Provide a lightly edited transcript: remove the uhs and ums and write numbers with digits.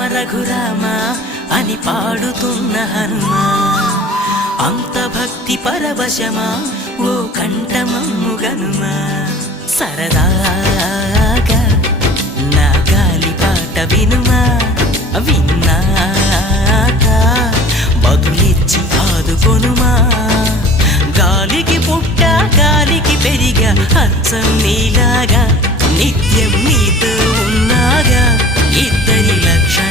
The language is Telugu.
రఘురామ అని పాడుతున్న హనుమా, అంత భక్తి పరవశమా ఓ కంఠమమ్ము గనుమా. సరదాగా నా గాలి పాట వినుమా, విన్నాక బదులిచ్చి ఆదుకొనుమా. గాలికి పుట్ట గాలికి పెరిగా అచ్చం నీలాగా, నిత్యం నీతో ఉన్నాగా, ఇద్దరి లక్ష్యం